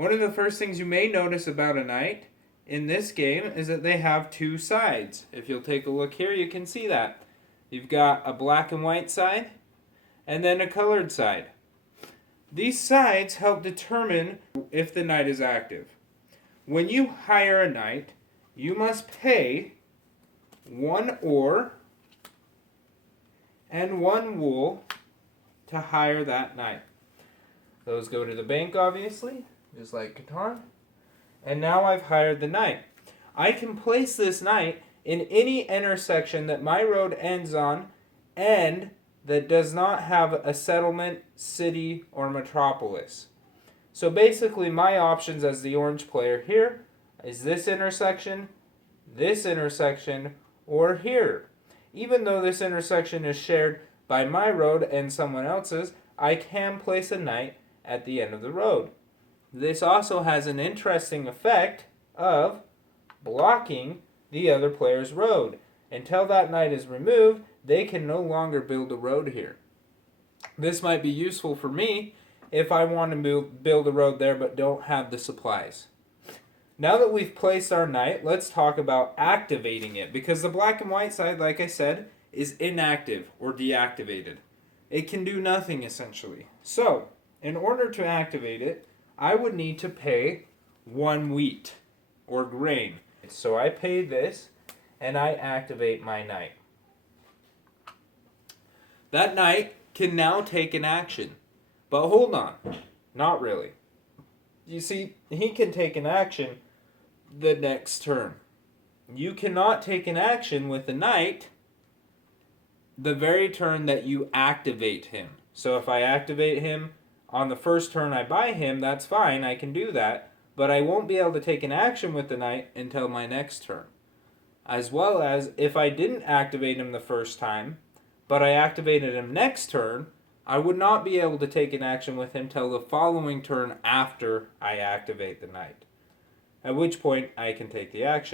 One of the first things you may notice about a knight in this game is that they have two sides. If you'll take a look here, you can see that. You've got a black and white side and then a colored side. These sides help determine if the knight is active. When you hire a knight, you must pay 1 ore and 1 wool to hire that knight. Those go to the bank, obviously, just like Catan. And now I've hired the knight. I can place this knight in any intersection that my road ends on and that does not have a settlement, city, or metropolis. So basically my options as the orange player here is this intersection, or here. Even though this intersection is shared by my road and someone else's, I can place a knight at the end of the road. This also has an interesting effect of blocking the other player's road. Until that knight is removed, they can no longer build a road here. This might be useful for me if I want to build a road there but don't have the supplies. Now that we've placed our knight, let's talk about activating it, because the black and white side, like I said, is inactive or deactivated. It can do nothing essentially. So, in order to activate it, I would need to pay 1 wheat or grain. So I pay this and I activate my knight. That knight can now take an action. But hold on, not really. You see, he can take an action the next turn. You cannot take an action with the knight the very turn that you activate him. So if I activate him on the first turn I buy him, that's fine, I can do that. But I won't be able to take an action with the knight until my next turn. As well as if I didn't activate him the first time, but I activated him next turn, I would not be able to take an action with him till the following turn after I activate the knight. At which point I can take the action.